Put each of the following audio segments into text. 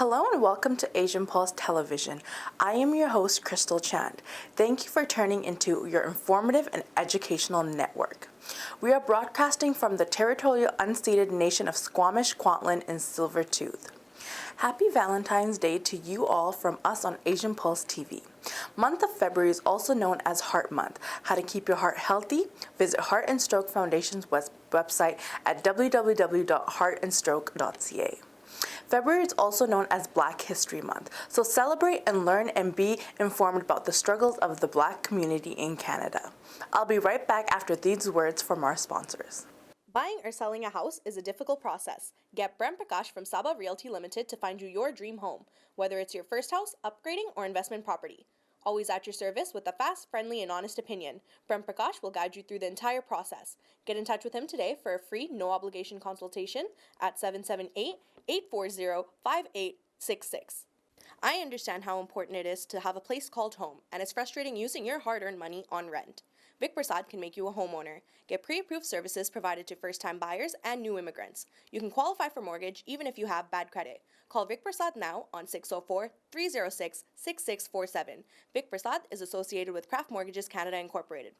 Hello and welcome to Asian Pulse Television. I am your host, Crystal Chand. Thank you for turning into your informative and educational network. We are broadcasting from the territorial unceded nation of Squamish, Kwantlen, and Silvertooth. Happy Valentine's Day to you all from us on Asian Pulse TV. Month of February is also known as Heart Month. How to keep your heart healthy? Visit Heart and Stroke Foundation's website at www.heartandstroke.ca. February is also known as Black History Month, so celebrate and learn and be informed about the struggles of the Black community in Canada. I'll be right back after these words from our sponsors. Buying or selling a house is a difficult process. Get Brent Prakash from Saba Realty Limited to find you your dream home, whether it's your first house, upgrading, or investment property. Always at your service with a fast, friendly, and honest opinion. Brent Prakash will guide you through the entire process. Get in touch with him today for a free, no-obligation consultation at 778-840-5866. I understand how important it is to have a place called home, and it's frustrating using your hard-earned money on rent. Vic Prasad can make you a homeowner. Get pre-approved services provided to first-time buyers and new immigrants. You can qualify for mortgage even if you have bad credit. Call Vic Prasad now on 604-306-6647. Vic Prasad is associated with Craft Mortgages Canada Incorporated.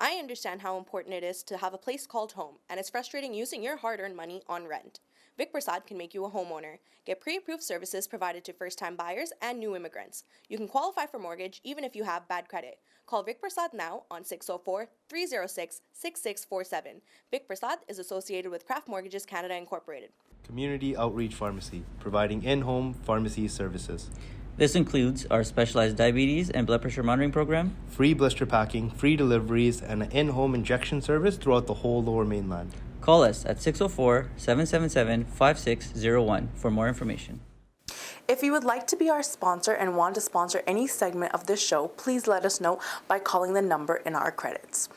I understand how important it is to have a place called home, and it's frustrating using your hard-earned money on rent. Vic Prasad can make you a homeowner. Get pre-approved services provided to first-time buyers and new immigrants. You can qualify for mortgage even if you have bad credit. Call Vic Prasad now on 604-306-6647. Vic Prasad is associated with Craft Mortgages Canada Incorporated. Community Outreach Pharmacy, providing in-home pharmacy services. This includes our specialized diabetes and blood pressure monitoring program, Free blister packing, free deliveries, and an in-home injection service throughout the whole Lower Mainland. Call us at 604-777-5601 for more information. If you would like to be our sponsor and want to sponsor any segment of this show, please let us know by calling the number in our credits.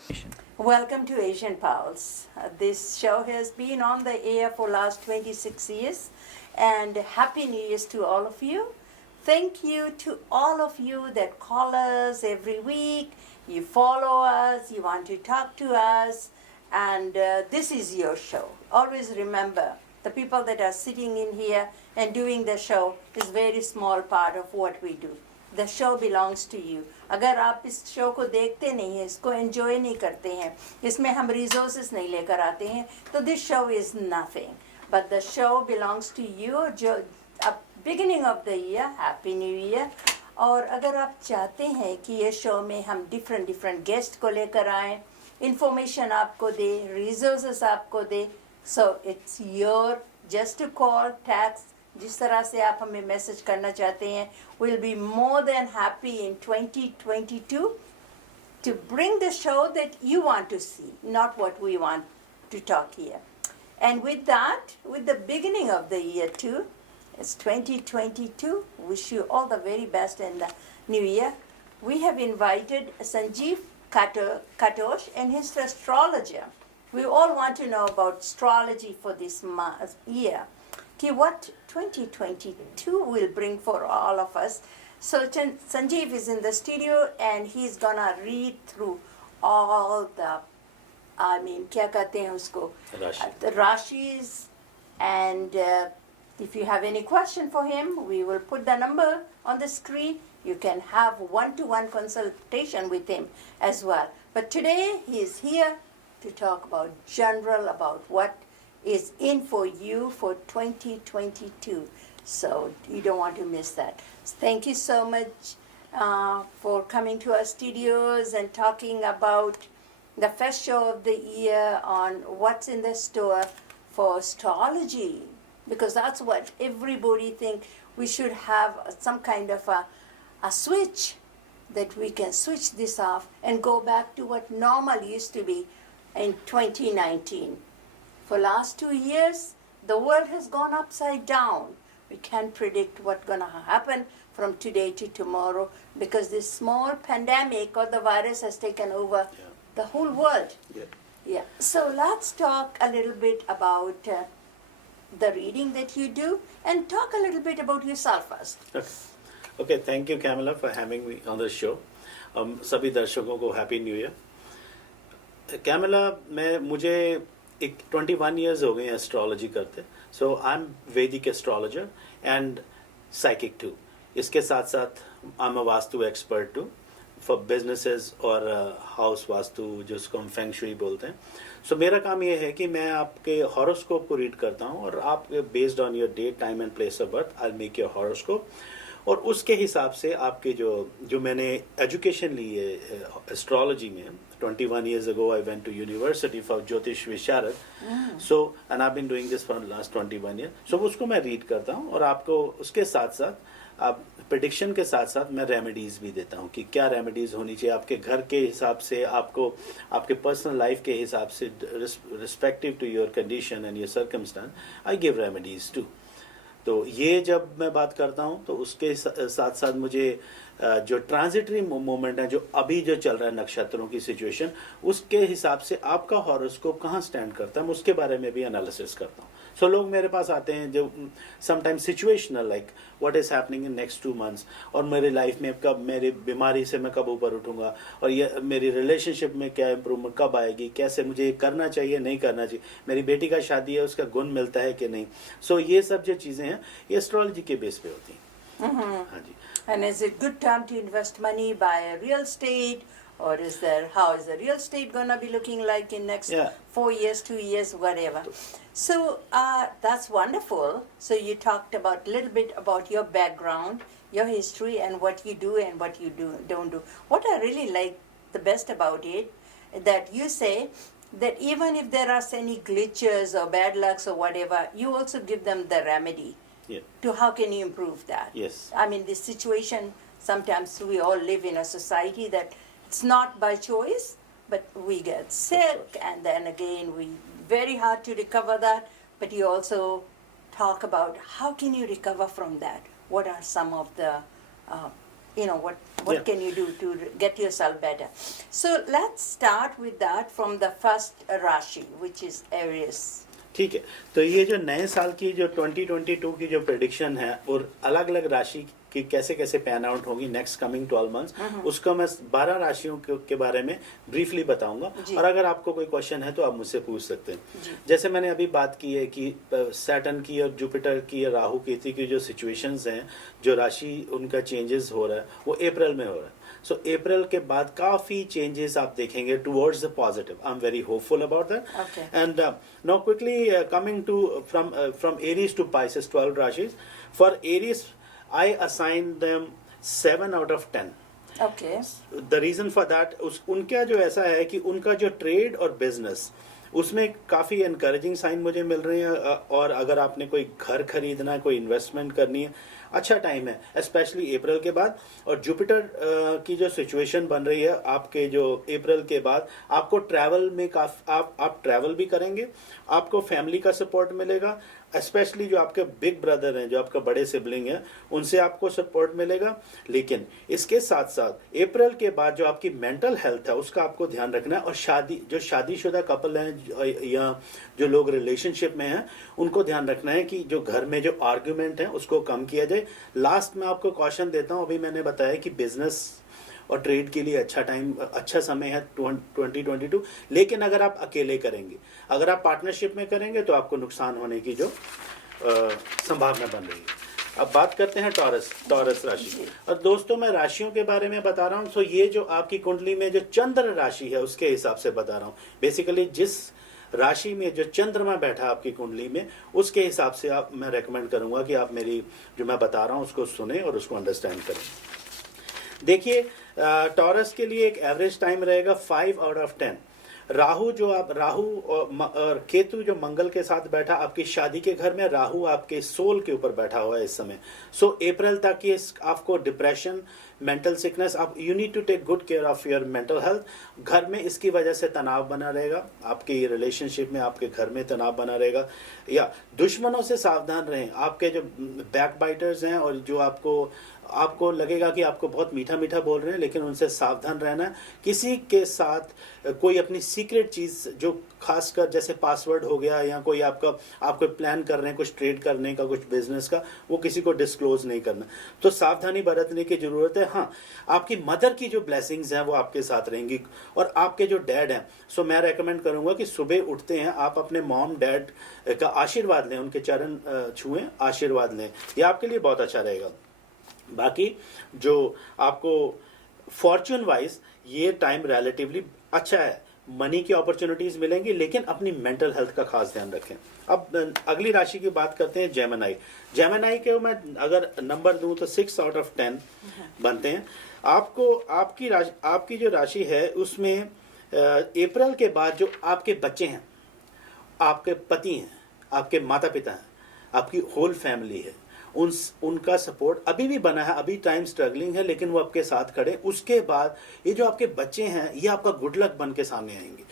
Welcome to Asian Pulse. This show has been on the air for last 26 years, and Happy New Year's to all of you. Thank you to all of you that call us every week. You follow us, you want to talk to us, and this is your show. Always remember, the people that are sitting in here and doing the show is very small part of what we do. The show belongs to you. अगर आप इस show को देखते नहीं हैं, इसको enjoy नहीं करते हैं, इसमें हम रिसोर्सेज नहीं लेकर आते हैं, तो this show is nothing. But the show belongs to you. जो beginning of the year, Happy New Year. और अगर आप चाहते हैं कि ये शो में हम different गेस्ट को लेकर आएँ, information आपको दे, resources आपको दे, so it's your just to call, text, जिस तरह से आप हमें मैसेज करना चाहते हैं, we'll be more than happy in 2022 to bring the show that you want to see, not what we want to talk here. And with that, with the beginning of the year too, it's 2022. Wish you all the very best in the new year. We have invited Sanjeev Katosh and his astrologer. We all want to know about astrology for this year. What 2022 will bring for all of us. So Sanjeev is in the studio and he's gonna read through all the, क्या कहते हैं उसको, the Rashis, and if you have any question for him, we will put the number on the screen. You can have one-to-one consultation with him as well. But today he is here to talk about general, about what is in for you for 2022. So you don't want to miss that. Thank you so much for coming to our studios and talking about the first show of the year on what's in the store for astrology, because that's what everybody thinks. We should have some kind of a switch that we can switch this off and go back to what normal used to be in 2019. For last 2 years, the world has gone upside down. We can't predict what's going to happen from today to tomorrow because this small pandemic or the virus has taken over the whole world. Yeah. So let's talk a little bit about the reading that you do and talk a little bit about yourself first. Okay, thank you, Kamala, for having me on the show. सभी दर्शकों को happy new year. Kamala, मुझे 21 years हो गए astrology करते. So I'm Vedic astrologer, and psychic too. इसके साथ साथ I'm a vastu expert too for businesses और हाउस वास्तु जिसको हम फेंग शुई बोलते हैं. सो मेरा काम ये है कि मैं आपके हॉरोस्कोप को रीड करता हूँ और आप based on your date time and place of birth I make your horoscope और उसके हिसाब से आपके जो मैंने एजुकेशन ली है एस्ट्रोलॉजी में 21 years ago I went to university for ज्योतिष विशारद. So and I've been doing this for the last 21 years. So उसको मैं रीड करता हूँ और आपको उसके साथ साथ आप प्रेडिक्शन के साथ साथ मैं रेमेडीज भी देता हूँ कि क्या रेमेडीज होनी चाहिए आपके घर के हिसाब से, आपको आपके पर्सनल लाइफ के हिसाब से, respective to your condition and your circumstance I give remedies to. तो ये जब मैं बात करता हूँ तो उसके साथ साथ मुझे जो ट्रांजिटरी मोमेंट है, जो अभी जो चल रहा है नक्षत्रों की सिचुएशन, उसके हिसाब से आपका हॉरोस्कोप कहाँ स्टैंड करता है, मैं उसके बारे में भी एनालिसिस करता हूँ. सो लोग मेरे पास आते हैं जो sometimes situational like what is happening in next 2 months और मेरी लाइफ में कब मेरी बीमारी से मैं कब ऊपर उठूंगा और ये मेरी रिलेशनशिप में क्या इम्प्रूवमेंट कब आएगी, कैसे मुझे ये करना चाहिए नहीं करना चाहिए, मेरी बेटी का शादी है उसका गुण मिलता है कि नहीं. सो ये सब जो चीज़ें हैं ये एस्ट्रोलॉजी के बेस पे होती हैं. हाँ जी. And is it good time to invest money, buy a real estate, or is there, how is the real estate gonna be looking like in next Yeah. 4 years, 2 years, whatever? So that's wonderful. So you talked about a little bit about your background, your history, and what you do and what you don't do. What I really like the best about it, that you say that even if there are any glitches or bad lucks or whatever, you also give them the remedy. Yeah. To how can you improve that? Yes. I mean, this situation, sometimes we all live in a society that it's not by choice, but we get sick and then again we very hard to recover that. But you also talk about how can you recover from that? What are some of the, what Yeah. can you do to get yourself better? So let's start with that from the first Rashi, which is Aries. ठीक है. तो ये जो नए साल की जो 2022 की जो प्रेडिक्शन है और अलग अलग राशि की कैसे कैसे पैन आउट होगी नेक्स्ट कमिंग 12 months, उसको मैं 12 राशियों के बारे में ब्रीफली बताऊंगा. और अगर आपको कोई क्वेश्चन है तो आप मुझसे पूछ सकते हैं. जैसे मैंने अभी बात की है कि सैटर्न की और जुपिटर की और राहु केतु की जो सिचुएशंस हैं, जो राशि उनका चेंजेस हो रहा है वो अप्रैल में हो रहा है. सो अप्रैल के बाद काफी चेंजेस आप देखेंगे towards the positive. I am very hopeful about that. Okay. And now quickly coming to from Aries to Pisces, 12 rashis. For Aries, I assign them 7 out of 10. Okay. The reason for that, उनका जो ऐसा है कि उनका जो trade और business उसमें काफ़ी इनकरेजिंग साइन मुझे मिल रहे हैं. और अगर आपने कोई घर खरीदना है, कोई इन्वेस्टमेंट करनी है, अच्छा टाइम है स्पेशली अप्रैल के बाद. और जुपिटर की जो सिचुएशन बन रही है आपके जो अप्रैल के बाद, आपको ट्रैवल में आप ट्रैवल भी करेंगे, आपको फैमिली का सपोर्ट मिलेगा, स्पेशली जो आपके बिग ब्रदर हैं, जो आपका बड़े सिबलिंग हैं, उनसे आपको सपोर्ट मिलेगा. लेकिन इसके साथ साथ अप्रैल के बाद जो आपकी मेंटल हेल्थ है उसका आपको ध्यान रखना है. और जो शादीशुदा कपल हैं या जो लोग रिलेशनशिप में हैं उनको ध्यान रखना है कि जो घर में जो आर्ग्यूमेंट है उसको कम किया जाए. लास्ट में आपको क्वेश्चन देता हूँ. अभी मैंने बताया कि बिजनेस और ट्रेड के लिए अच्छा समय है 2022. लेकिन अगर आप अकेले करेंगे, अगर आप पार्टनरशिप में करेंगे तो आपको नुकसान होने की जो संभावना बन रही है. अब बात करते हैं टॉरस राशि. और दोस्तों मैं राशियों के बारे में बता रहा हूँ. सो ये जो आपकी कुंडली में जो चंद्र राशि है उसके हिसाब से बता रहा हूँ. बेसिकली जिस राशि में जो चंद्रमा बैठा आपकी कुंडली में उसके हिसाब से मैं रेकमेंड करूंगा कि आप मेरी जो मैं बता रहा हूँ उसको सुने और उसको अंडरस्टैंड करें. देखिए टॉरस के लिए एक एवरेज टाइम रहेगा 5 out of 10. राहु और केतु जो मंगल के साथ बैठा आपकी शादी के घर में, राहु आपके सोल के ऊपर बैठा हुआ है इस समय. सो अप्रैल तक ये आपको डिप्रेशन, मेंटल सिकनेस, आप you need to take good care of your mental health. घर में इसकी वजह से तनाव बना रहेगा, आपके रिलेशनशिप में आपके घर में तनाव बना रहेगा. या दुश्मनों से सावधान रहें. आपके जो बैक बाइटर्स हैं और जो आपको लगेगा कि आपको बहुत मीठा मीठा बोल रहे हैं, लेकिन उनसे सावधान रहना. किसी के साथ कोई अपनी सीक्रेट चीज़ जो खासकर जैसे पासवर्ड हो गया या कोई आप कोई प्लान कर रहे हैं कुछ ट्रेड करने का, कुछ बिजनेस का, वो किसी को डिस्क्लोज नहीं करना। तो सावधानी बरतने की ज़रूरत है। हाँ, आपकी मदर की जो ब्लेसिंग्स हैं वो आपके साथ रहेंगी, और आपके जो डैड हैं, सो मैं रेकमेंड करूँगा कि सुबह उठते हैं आप अपने मॉम डैड का आशीर्वाद लें, उनके चरण छुएं, आशीर्वाद लें, ये आपके लिए बहुत अच्छा रहेगा। बाकी जो आपको फॉर्च्यून वाइज ये टाइम रिलेटिवली अच्छा है, मनी की अपॉर्चुनिटीज मिलेंगी, लेकिन अपनी मेंटल हेल्थ का खास ध्यान रखें। अब अगली राशि की बात करते हैं, जेमिनी। जेमिनी के मैं अगर नंबर दूं तो 6 आउट ऑफ 10 बनते हैं। आपको आपकी जो राशि है उसमें अप्रैल के बाद जो आपके बच्चे हैं, आपके पति हैं, आपके माता पिता हैं, आपकी होल फैमिली है, उनका सपोर्ट अभी भी बना है, अभी टाइम स्ट्रगलिंग है, लेकिन वो आपके साथ खड़े। उसके बाद ये जो आपके बच्चे हैं ये आपका गुड लक बन के सामने आएंगे।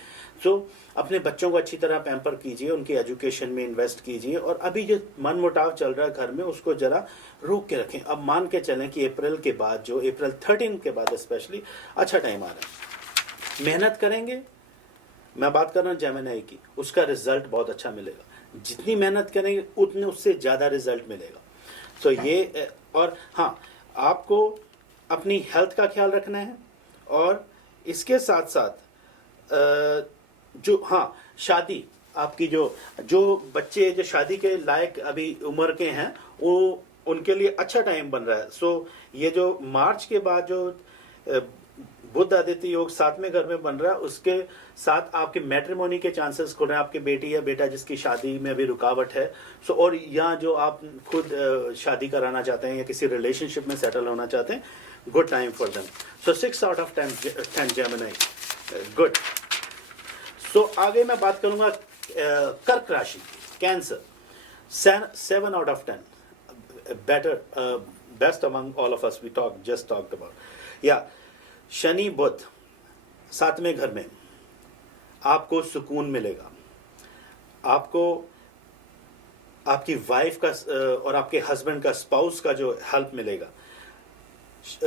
सो अपने बच्चों को अच्छी तरह पैम्पर कीजिए, उनकी एजुकेशन में इन्वेस्ट कीजिए, और अभी जो मन मुटाव चल रहा है घर में उसको जरा रोक के रखें। अब मान के चलें कि अप्रैल के बाद, जो अप्रैल 13 के बाद स्पेशली अच्छा टाइम आ रहा है, मेहनत करेंगे, मैं बात कर रहा हूँ जेमिनी की, उसका रिजल्ट बहुत अच्छा मिलेगा। जितनी मेहनत करेंगे उतने उससे ज़्यादा रिजल्ट मिलेगा। तो ये, और हाँ, आपको अपनी हेल्थ का ख्याल रखना है, और इसके साथ साथ जो हाँ शादी, आपकी जो बच्चे जो शादी के लायक अभी उम्र के हैं, वो उनके लिए अच्छा टाइम बन रहा है। सो ये जो मार्च के बाद जो बुध आदित्य योग 7वें घर में बन रहा है, उसके साथ आपके मैट्रिमोनी के चांसेस खुल रहे हैं। आपके बेटी या बेटा जिसकी शादी में अभी रुकावट है, सो और या जो आप खुद शादी कराना चाहते हैं या किसी रिलेशनशिप में सेटल होना चाहते हैं, good time for them. So 6 out of 10 Gemini, good. So आगे मैं बात करूंगा कर्क राशि, Cancer, 7 out of 10, better, best among all of us we just talked about. या शनि बुध 7वें घर में, आपको सुकून मिलेगा, आपको आपकी वाइफ का और आपके हस्बैंड का, स्पाउस का जो हेल्प मिलेगा,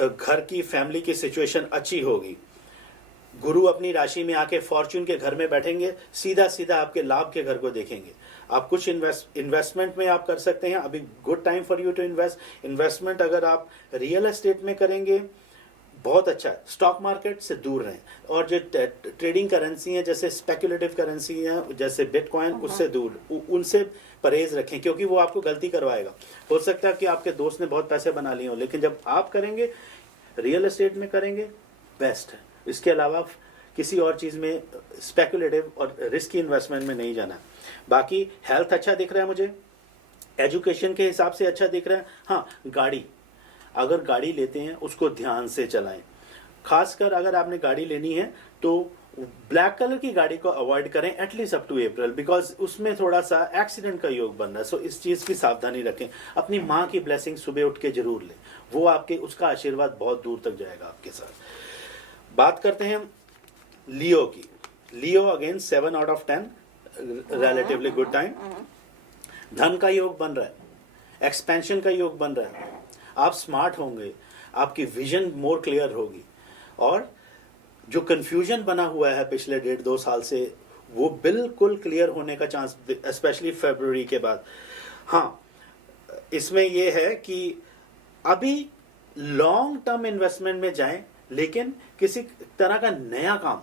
घर की फैमिली की सिचुएशन अच्छी होगी। गुरु अपनी राशि में आके फॉर्च्यून के घर में बैठेंगे, सीधा सीधा आपके लाभ के घर को देखेंगे। आप कुछ इन्वेस्टमेंट में आप कर सकते हैं, अभी good time for you to investment अगर आप रियल एस्टेट में करेंगे बहुत अच्छा है। स्टॉक मार्केट से दूर रहें, और जो ट्रेडिंग करेंसी है, जैसे स्पेकुलेटिव करेंसी है जैसे बिटकॉइन, उससे दूर, उनसे परहेज रखें, क्योंकि वो आपको गलती करवाएगा। हो सकता है कि आपके दोस्त ने बहुत पैसे बना लिए हो, लेकिन जब आप करेंगे, रियल एस्टेट में करेंगे, बेस्ट है। इसके अलावा किसी और चीज़ में स्पेकुलेटिव और रिस्की इन्वेस्टमेंट में नहीं जाना। बाकी हेल्थ अच्छा दिख रहा है मुझे, एजुकेशन के हिसाब से अच्छा दिख रहा है। हाँ, गाड़ी, अगर गाड़ी लेते हैं उसको ध्यान से चलाएं, खासकर अगर आपने गाड़ी लेनी है तो ब्लैक कलर की गाड़ी को अवॉइड करें at least up to April, because उसमें थोड़ा सा एक्सीडेंट का योग बन रहा है। सो इस चीज़ की सावधानी रखें। अपनी माँ की ब्लेसिंग सुबह उठ के जरूर लें, वो आपके, उसका आशीर्वाद बहुत दूर तक जाएगा आपके साथ। बात करते हैं लियो की। Leo again 7 out of 10, relatively good time. धन का योग बन रहा है, एक्सपेंशन का योग बन रहा है, आप स्मार्ट होंगे, आपकी विजन मोर क्लियर होगी, और जो कंफ्यूजन बना हुआ है पिछले 1.5-2 साल से, वो बिल्कुल क्लियर होने का चांस, स्पेशली फरवरी के बाद। हाँ, इसमें ये है कि अभी लॉन्ग टर्म इन्वेस्टमेंट में जाएं, लेकिन किसी तरह का नया काम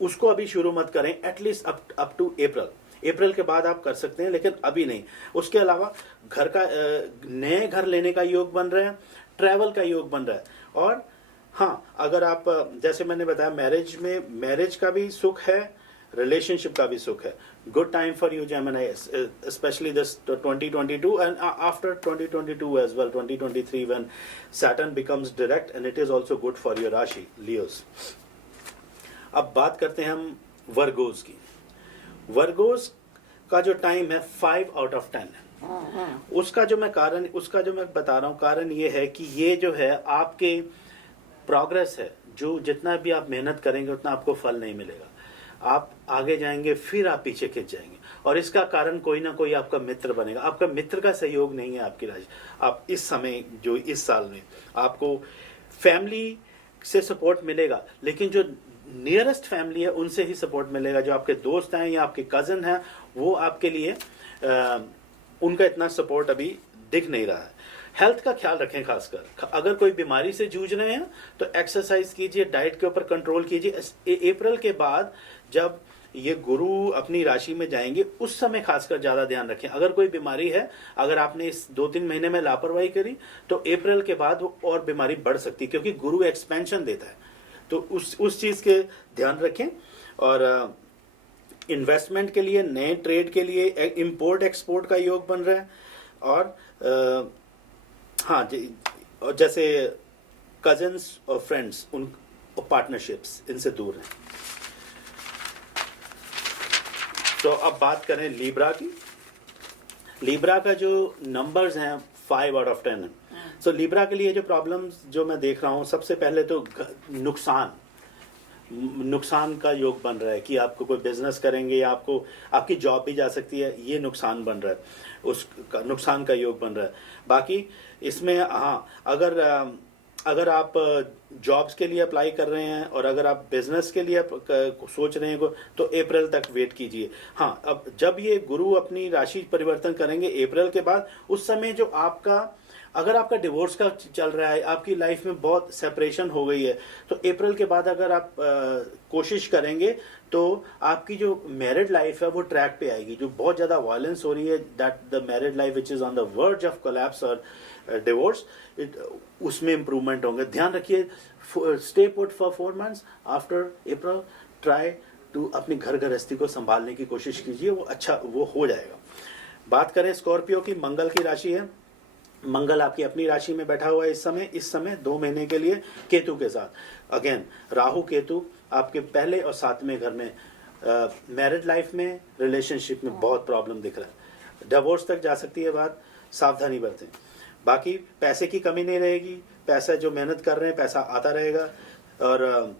उसको अभी शुरू मत करें, एटलीस्ट अप टू अप्रैल के बाद आप कर सकते हैं, लेकिन अभी नहीं। उसके अलावा घर का नए घर लेने का योग बन रहा है, ट्रैवल का योग बन रहा है। और हाँ, अगर आप, जैसे मैंने बताया, मैरिज का भी सुख है, रिलेशनशिप का भी सुख है। Good time for you Gemini, specially this 2022 and after 2022 as well, 2023 when Saturn becomes direct, and it is also good for your rashi Leos. अब बात करते हैं हम वर्गोस की। वर्गोस का जो टाइम है 5 आउट ऑफ 10 है। उसका जो मैं बता रहा हूँ, कारण ये है कि ये जो है आपके प्रोग्रेस है, जो जितना भी आप मेहनत करेंगे उतना आपको फल नहीं मिलेगा। आप आगे जाएंगे, फिर आप पीछे खिंच जाएंगे, और इसका कारण कोई ना कोई आपका मित्र बनेगा। आपका मित्र का सहयोग नहीं है आपकी राशि। आप इस समय, जो इस साल में आपको फैमिली से सपोर्ट मिलेगा, लेकिन जो नियरेस्ट फैमिली है उनसे ही सपोर्ट मिलेगा। जो आपके दोस्त हैं या आपके कज़न हैं वो आपके लिए उनका इतना सपोर्ट अभी दिख नहीं रहा है। हेल्थ का ख्याल रखें, खासकर अगर कोई बीमारी से जूझ रहे हैं तो एक्सरसाइज कीजिए, डाइट के ऊपर कंट्रोल कीजिए। अप्रैल के बाद जब ये गुरु अपनी राशि में जाएंगे उस समय खासकर ज्यादा ध्यान रखें। अगर कोई बीमारी है, अगर आपने इस 2-3 महीने में लापरवाही करी तो अप्रैल के बाद वो और बीमारी बढ़ सकती है, क्योंकि गुरु एक्सपेंशन देता है। तो उस चीज के ध्यान रखें। और इन्वेस्टमेंट के लिए, नए ट्रेड के लिए इंपोर्ट एक्सपोर्ट का योग बन रहा है। और हाँ, जैसे कजिन्स और फ्रेंड्स, उन पार्टनरशिप्स, इनसे दूर रहें। तो अब बात करें लीब्रा की। लीब्रा का जो नंबर्स हैं 5 out of 10 है। सो लीब्रा के लिए जो प्रॉब्लम्स जो मैं देख रहा हूँ, सबसे पहले तो नुकसान का योग बन रहा है कि आपको कोई बिजनेस करेंगे या आपको आपकी जॉब भी जा सकती है, ये नुकसान बन रहा है, उस नुकसान का योग बन रहा है। बाकी इसमें हाँ, अगर आप जॉब्स के लिए अप्लाई कर रहे हैं और अगर आप बिजनेस के लिए सोच रहे हैं तो अप्रैल तक वेट कीजिए। हाँ, अब जब ये गुरु अपनी राशि परिवर्तन करेंगे अप्रैल के बाद, उस समय जो अगर आपका डिवोर्स का चल रहा है, आपकी लाइफ में बहुत सेपरेशन हो गई है, तो अप्रैल के बाद अगर आप कोशिश करेंगे तो आपकी जो मैरिड लाइफ है वो ट्रैक पे आएगी। जो बहुत ज्यादा वायलेंस हो रही है, that the married life which is on the verge of collapse और डिवोर्स, उसमें इंप्रूवमेंट होंगे। ध्यान रखिए, stay put for 4 months after April, try to अपनी घर गृहस्थी को संभालने की कोशिश कीजिए, वो हो जाएगा। बात करें स्कॉर्पियो की, मंगल की राशि है। मंगल आपकी अपनी राशि में बैठा हुआ है इस समय 2 महीने के लिए केतु के साथ। अगेन राहु केतु आपके पहले और 7वें घर में, मैरिड लाइफ में, रिलेशनशिप में बहुत प्रॉब्लम दिख रहा है, डिवोर्स तक जा सकती है बात, सावधानी बरतें। बाकी पैसे की कमी नहीं रहेगी, पैसा जो मेहनत कर रहे हैं पैसा आता रहेगा। और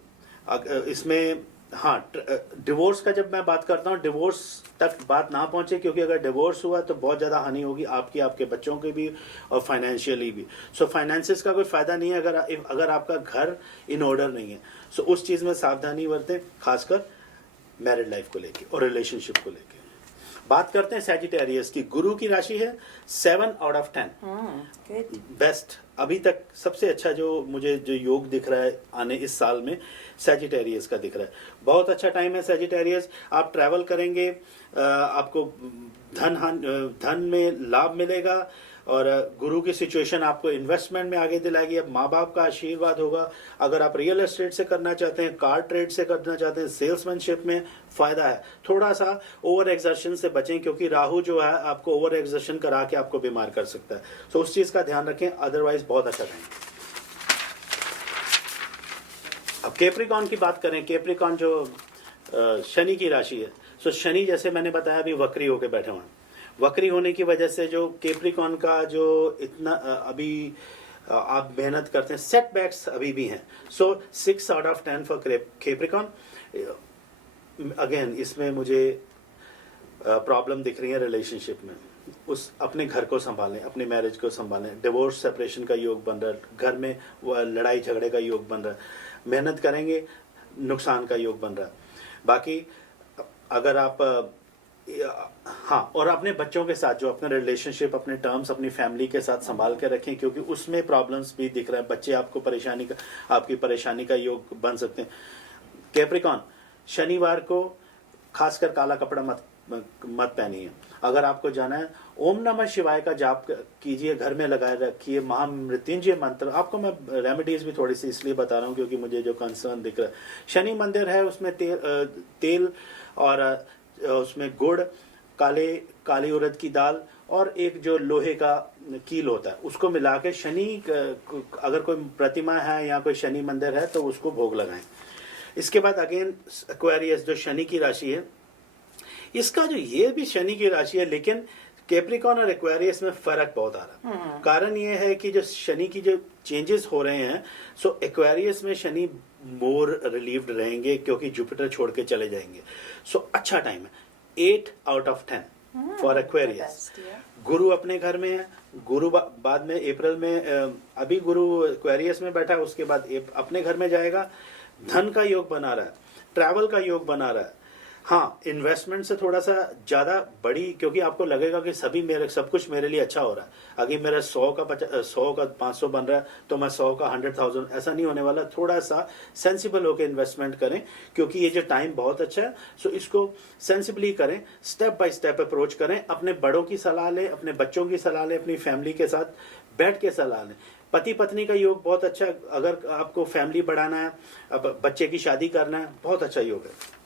इसमें हाँ, डिवोर्स का जब मैं बात करता हूँ, डिवोर्स तक बात ना पहुंचे, क्योंकि अगर डिवोर्स हुआ तो बहुत ज़्यादा हानि होगी आपकी, आपके बच्चों की भी और फाइनेंशियली भी। सो फाइनेंसिस का कोई फ़ायदा नहीं है अगर आपका घर इन ऑर्डर नहीं है। सो उस चीज़ में सावधानी बरतें, खासकर मैरिड लाइफ को लेके और रिलेशनशिप को लेके। बात करते हैं सैजिटेरियस की। गुरु की राशि है 7 out of 10, बेस्ट, अभी तक सबसे अच्छा जो मुझे जो योग दिख रहा है आने इस साल में, सैजिटेरियस का दिख रहा है। बहुत अच्छा टाइम है सैजिटेरियस। आप ट्रैवल करेंगे, आपको धन में लाभ मिलेगा, और गुरु की सिचुएशन आपको इन्वेस्टमेंट में आगे दिलाएगी। अब माँ बाप का आशीर्वाद होगा। अगर आप रियल एस्टेट से करना चाहते हैं, कार ट्रेड से करना चाहते हैं, सेल्समैनशिप में फायदा है। थोड़ा सा ओवर एक्सर्शन से बचें, क्योंकि राहु जो है आपको ओवर एक्सर्शन करा के आपको बीमार कर सकता है। तो उस चीज का ध्यान रखें, अदरवाइज बहुत अच्छा टाइम। अब कैप्रिकॉर्न की बात करें। कैप्रिकॉर्न जो शनि की राशि है, सो शनि जैसे मैंने बताया अभी वक्री होकर बैठे हुए हैं। वक्री होने की वजह से जो कैप्रिकॉर्न का जो इतना अभी आप मेहनत करते हैं, सेटबैक्स अभी भी हैं। सो 6 out of 10 for Capricorn. Again इसमें मुझे प्रॉब्लम दिख रही है रिलेशनशिप में। अपने घर को संभालें, अपने मैरिज को संभालें। डिवोर्स सेपरेशन का योग बन रहा है, घर में लड़ाई झगड़े का योग बन रहा है। मेहनत करेंगे, नुकसान का योग बन रहा है। बाकी अगर आप हाँ, और अपने बच्चों के साथ जो अपना रिलेशनशिप, अपने टर्म्स अपनी फैमिली के साथ संभाल के रखें, क्योंकि उसमें प्रॉब्लम्स भी दिख रहे हैं। बच्चे आपकी परेशानी का योग बन सकते हैं। कैप्रिकॉर्न, शनिवार को खासकर काला कपड़ा मत पहनिए। अगर आपको जाना है, ओम नमः शिवाय का जाप कीजिए, घर में लगाए रखिए। महामृत्युंजय मंत्र, आपको मैं रेमेडीज भी थोड़ी सी इसलिए बता रहा हूँ क्योंकि मुझे जो कंसर्न दिख रहा है। शनि मंदिर है, उसमें तेल और उसमें गुड़, काली उड़द की दाल और एक जो लोहे का कील होता है उसको मिला के शनि, अगर कोई प्रतिमा है या कोई शनि मंदिर है तो उसको भोग लगाएं। इसके बाद अगेन एक्वेरियस जो शनि की राशि है, इसका जो ये भी शनि की राशि है, लेकिन कैप्रिकॉर्न और एक्वेरियस में फर्क बहुत आ रहा है। कारण ये है कि जो शनि की जो चेंजेस हो रहे हैं, सो एक्वेरियस में शनि मोर रिलीव्ड रहेंगे क्योंकि जुपिटर छोड़ के चले जाएंगे। सो अच्छा टाइम है, 8 out of 10 फॉर एक्वेरियस। गुरु अपने घर में है, गुरु बाद में अप्रैल में, अभी गुरु एक्वेरियस में बैठा है, उसके बाद अपने घर में जाएगा। धन का योग बना रहा है, ट्रैवल का योग बना रहा है। हाँ, इन्वेस्टमेंट से थोड़ा सा ज़्यादा बड़ी, क्योंकि आपको लगेगा कि सब कुछ मेरे लिए अच्छा हो रहा है। अगर मेरा 100 का 500 बन रहा है तो मैं 100 का 100,000, ऐसा नहीं होने वाला। थोड़ा सा सेंसिबल होकर इन्वेस्टमेंट करें, क्योंकि ये जो टाइम बहुत अच्छा है, सो इसको सेंसिबली करें, स्टेप बाय स्टेप अप्रोच करें। अपने बड़ों की सलाह लें, अपने बच्चों की सलाह लें, अपनी फैमिली के साथ बैठ के सलाह लें। पति पत्नी का योग बहुत अच्छा है। अगर आपको फैमिली बढ़ाना है, अब बच्चे की शादी करना है, बहुत अच्छा योग है।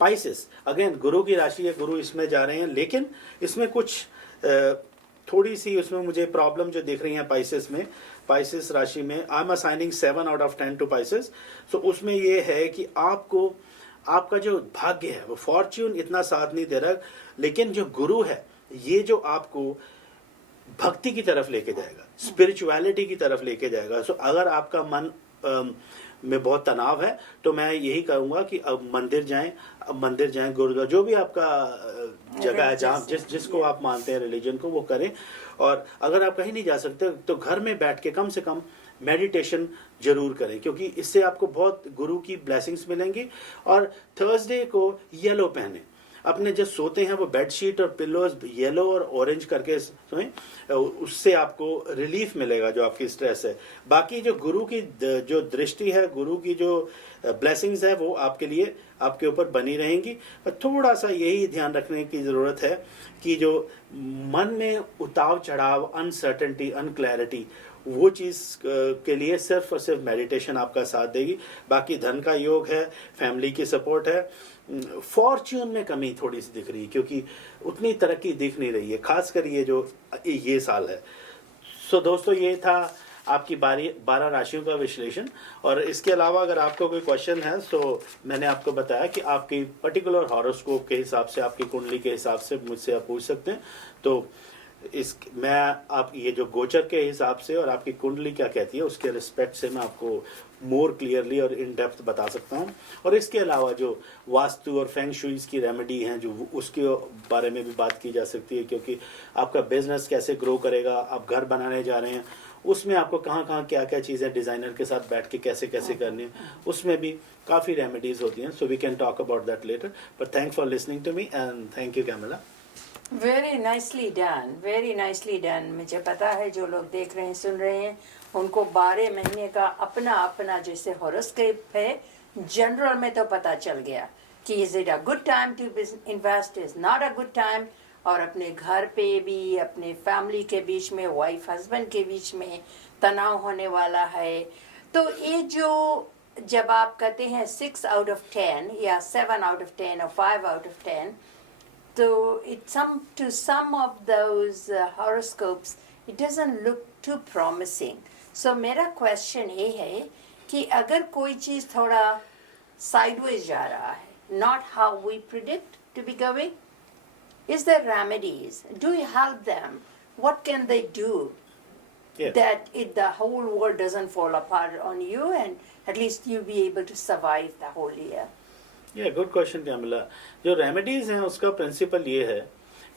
पाइसेस, अगेन गुरु की राशि है, गुरु इसमें जा रहे हैं, लेकिन इसमें कुछ थोड़ी सी उसमें मुझे प्रॉब्लम जो दिख रही है पाइसेस में, पाइसेस राशि में। I am assigning 7 out of 10 to Pisces. So उसमें ये है कि आपको आपका जो भाग्य है, वो फॉर्च्यून इतना साथ नहीं दे रहा, लेकिन जो गुरु है ये जो आपको भक्ति की तरफ लेके जाएगा, स्पिरिचुअलिटी की तरफ लेके जाएगा। सो अगर आपका मन में बहुत तनाव है तो मैं यही कहूँगा कि अब मंदिर जाएं, गुरुद्वारा, जो भी आपका जगह है, जहाँ जिसको आप मानते हैं रिलीजन को, वो करें। और अगर आप कहीं नहीं जा सकते तो घर में बैठ के कम से कम मेडिटेशन जरूर करें, क्योंकि इससे आपको बहुत गुरु की ब्लेसिंग्स मिलेंगी। और थर्सडे को येलो पहने, अपने जो सोते हैं वो बेडशीट और पिलोज येलो और ऑरेंज करके सोएं, उससे आपको रिलीफ मिलेगा जो आपकी स्ट्रेस है। बाकी जो गुरु की जो दृष्टि है, गुरु की जो ब्लेसिंग्स है, वो आपके लिए आपके ऊपर बनी रहेंगी। पर थोड़ा सा यही ध्यान रखने की ज़रूरत है कि जो मन में उताव चढ़ाव, अनसर्टेनिटी, अनक्लैरिटी, वो चीज़ के लिए सिर्फ और सिर्फ मेडिटेशन आपका साथ देगी। बाकी धन का योग है, फैमिली की सपोर्ट है। फॉर्च्यून में कमी थोड़ी सी दिख रही है, क्योंकि उतनी तरक्की दिख नहीं रही है, खासकर ये साल है। सो दोस्तों, ये था आपकी 12 राशियों का विश्लेषण। और इसके अलावा अगर आपको कोई क्वेश्चन है, सो मैंने आपको बताया कि आपकी पर्टिकुलर हॉरोस्कोप के हिसाब से, आपकी कुंडली के हिसाब से मुझसे आप पूछ सकते हैं। तो मैं आप ये जो गोचर के हिसाब से और आपकी कुंडली क्या कहती है, उसके रिस्पेक्ट से मैं आपको मोर क्लियरली और इन डेप्थ बता सकता हूँ। और इसके अलावा जो वास्तु और फेंग शुईज की रेमेडी हैं, जो उसके बारे में भी बात की जा सकती है, क्योंकि आपका बिजनेस कैसे ग्रो करेगा, आप घर बनाने जा रहे हैं, उसमें आपको कहाँ क्या क्या चीज़ें डिज़ाइनर के साथ बैठ के कैसे करनी है, उसमें भी काफ़ी रेमेडीज होती हैं। So we can talk about that later, but thanks for listening to me and thank you Kamla. Very nicely done, very nicely done. मुझे पता है जो लोग देख रहे हैं, सुन रहे हैं, उनको 12 महीने का अपना अपना जैसे हॉरोस्कोप है, जनरल में तो पता चल गया कि is it a good time to invest, is not a good time. और अपने घर पे भी, अपने फैमिली के बीच में, वाइफ हस्बैंड के बीच में तनाव होने वाला है। तो ये जो जब आप कहते हैं 6 out of 10 या 7 out of 10 और 5 out of 10, so to some of those horoscopes it doesn't look too promising. So मेरा क्वेश्चन ये है कि अगर कोई चीज़ थोड़ा sideways जा रहा है, not how we predict to be going, is there remedies? Do you help them? What can they do that the whole world doesn't fall apart on you and at least you be able to survive the whole year? Good question Kamala. जो remedies हैं उसका principal ये है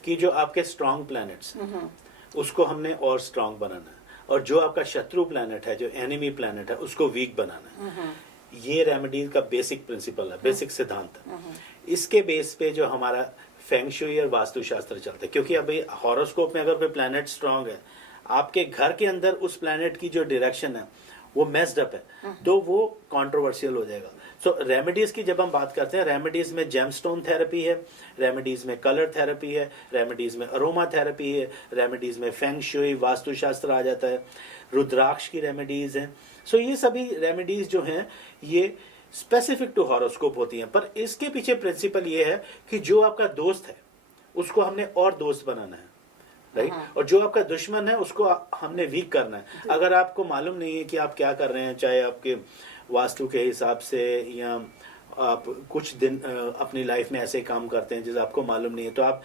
कि जो आपके strong planets हैं उसको हमने और स्ट्रांग बनाना है, और जो आपका शत्रु प्लैनेट है, जो एनिमी प्लैनेट है, उसको वीक बनाना है। ये रेमेडीज का बेसिक प्रिंसिपल है, बेसिक सिद्धांत है। इसके बेस पे जो हमारा फेंग शुई और वास्तु शास्त्र चलता है, क्योंकि अभी हॉरोस्कोप में अगर कोई प्लैनेट स्ट्रांग है, आपके घर के अंदर उस प्लैनेट की जो डायरेक्शन है वो मेस्ड अप है, तो वो कंट्रोवर्शियल हो जाएगा। सो रेमेडीज की जब हम बात करते हैं, रेमेडीज में जेमस्टोन थेरेपी है, रेमेडीज में कलर थेरेपी है, रेमेडीज में अरोमा थेरेपी है, रेमेडीज में फेंग शुई, वास्तुशास्त्र आ जाता है, रुद्राक्ष की रेमेडीज हैं। सो ये सभी रेमेडीज जो हैं ये स्पेसिफिक टू हॉरोस्कोप होती हैं। पर इसके पीछे प्रिंसिपल ये है कि जो आपका दोस्त है उसको हमने और दोस्त बनाना है, राइट? और जो आपका दुश्मन है उसको हमने वीक करना है। अगर आपको मालूम नहीं है कि आप क्या कर रहे हैं, चाहे आपके वास्तु के हिसाब से या आप कुछ दिन अपनी लाइफ में ऐसे काम करते हैं जिसे आपको मालूम नहीं है, तो आप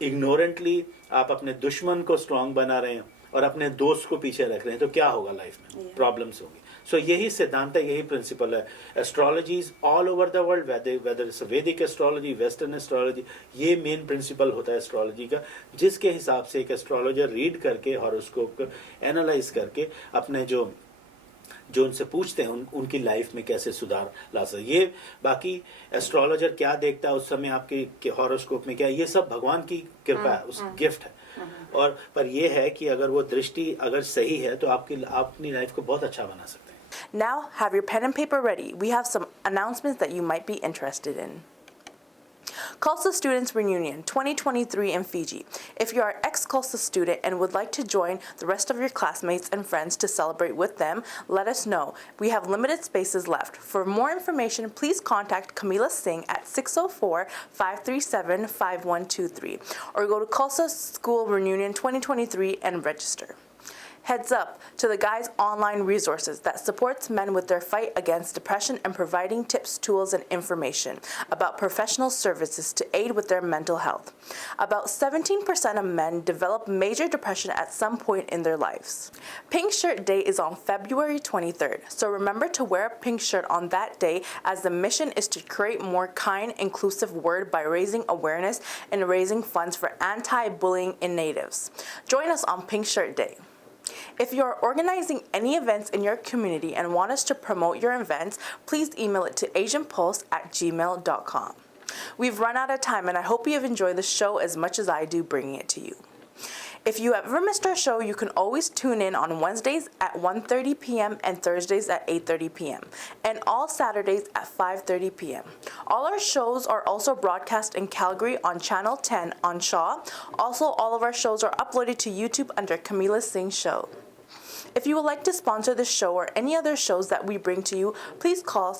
इग्नोरेंटली आप अपने दुश्मन को स्ट्रांग बना रहे हैं और अपने दोस्त को पीछे रख रहे हैं, तो क्या होगा लाइफ में? प्रॉब्लम्स होंगी। सो यही सिद्धांत है, यही प्रिंसिपल है। Astrologies all over the world, whether it's Vedic astrology, western astrology, ये मेन प्रिंसिपल होता है एस्ट्रोलॉजी का, जिसके हिसाब से एक एस्ट्रोलॉजर रीड करके, हॉरोस्कोप को एनालाइज करके अपने जो जो उनसे पूछते हैं उनकी लाइफ में कैसे सुधार ला सकते। ये बाकी एस्ट्रोलॉजर क्या देखता है उस समय आपके हॉरोस्कोप में क्या, ये सब भगवान की कृपा है, उस गिफ्ट है। और पर ये है कि अगर वो दृष्टि अगर सही है तो आप अपनी लाइफ को बहुत अच्छा बना सकते हैं। Now, have your pen and paper ready. We have some announcements that you might be interested in. CULSA Students Reunion 2023 in Fiji. If you are an ex-CULSA student and would like to join the rest of your classmates and friends to celebrate with them, let us know. We have limited spaces left. For more information, please contact Camila Singh at 604-537-5123 or go to CULSA School Reunion 2023 and register. Heads up to the Guys online resources that supports men with their fight against depression and providing tips, tools, and information about professional services to aid with their mental health. About 17% of men develop major depression at some point in their lives. Pink Shirt Day is on February 23rd, so remember to wear a pink shirt on that day as the mission is to create more kind, inclusive world by raising awareness and raising funds for anti-bullying in natives. Join us on Pink Shirt Day. If you are organizing any events in your community and want us to promote your events, please email it to asianpulse@gmail.com. We've run out of time and I hope you have enjoyed the show as much as I do bringing it to you. If you ever missed our show, you can always tune in on Wednesdays at 1:30 p.m. and Thursdays at 8:30 p.m. and all Saturdays at 5:30 p.m. All our shows are also broadcast in Calgary on Channel 10 on Shaw. Also, all of our shows are uploaded to YouTube under Camila Singh Show. If you would like to sponsor this show or any other shows that we bring to you, please call